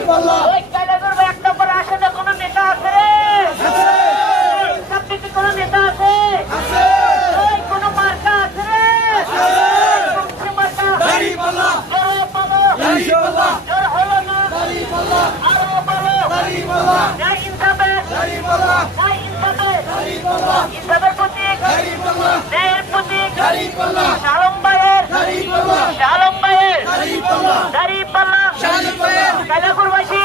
ওই কায়দাগর ভাই 1 নম্বর আসনে কোন নেতা আছে রে? সাবদিকে কোন নেতা আছে? ওই কোন মার্কা আছে রে? কোন মার্কা? জোরে বলো। জোর হলো না। আরো বলো। জয় ইনসাফে। জয় ইনসাফে। ইনসাফের প্রতীক। ন্যায়ের প্রতীক। শালম ভাইয়ের। শালম ভাইয়ের। দাঁড়িপাল্লা। কায়দাপুরবাসী।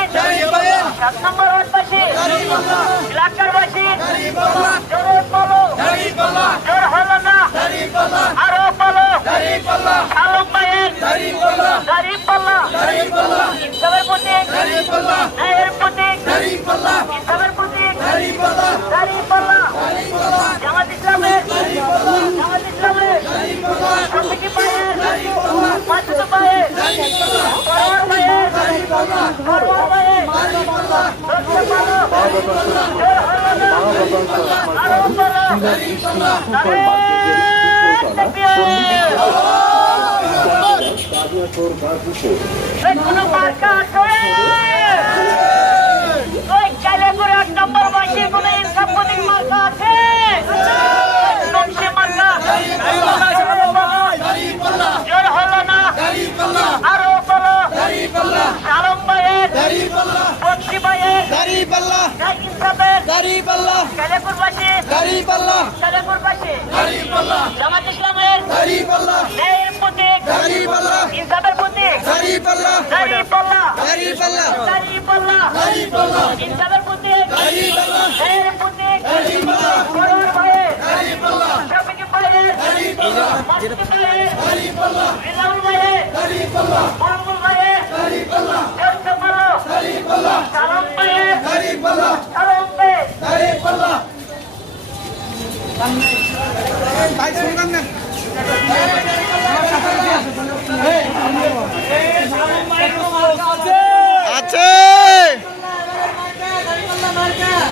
7 নম্বর ওয়ার্ডবাসী। এলাকারবাসী। জোরে বলো। জোর হলো না। আরো বলো। শালম ভাইয়ের। দাঁড়িপাল্লা। ইনসাফের প্রতীক। ন্যায়ের প্রতীক। ইনসাফের প্রতীক। দাঁড়িপাল্লা। জামাত ইসলামের। জামাত ইসলামের। শফিকি ভাইয়ের। মাসুদ ভাইয়ের। পরোয়ার ভাইয়ের। পরোয়ার ভাইয়ের। ধরতে পারো। জোর হলো না। আরো বলো। কোন মার্কা আছে? ওই কায়দাপুর 1 নম্বর বাসী কোন ইনসাফ প্রতীক মার্কা আছে? মার্কা। জোর হলো না। আরো বলো। শালম ভাইয়ের। বক্সি ভাইয়ের। জয় ইনসাফের। কায়দাপুরবাসী। কায়দাপুরবাসী। জামাত ইসলামের। ন্যায়ের প্রতীক। ইনসাফের প্রতীক। দাঁড়িপাল্লা। দাঁড়িপাল্লা। ইনসাফের প্রতীক। ন্যায়ের প্রতীক। পরোয়ার ভাইয়ের। শফিকি ভাইয়ের। মাসুদ ভাইয়ের। রিজাউল ভাইয়ের। মঙ্গল ভাইয়ের। ধরতে পারো। শালম ভাইয়ের। শালম ভাই।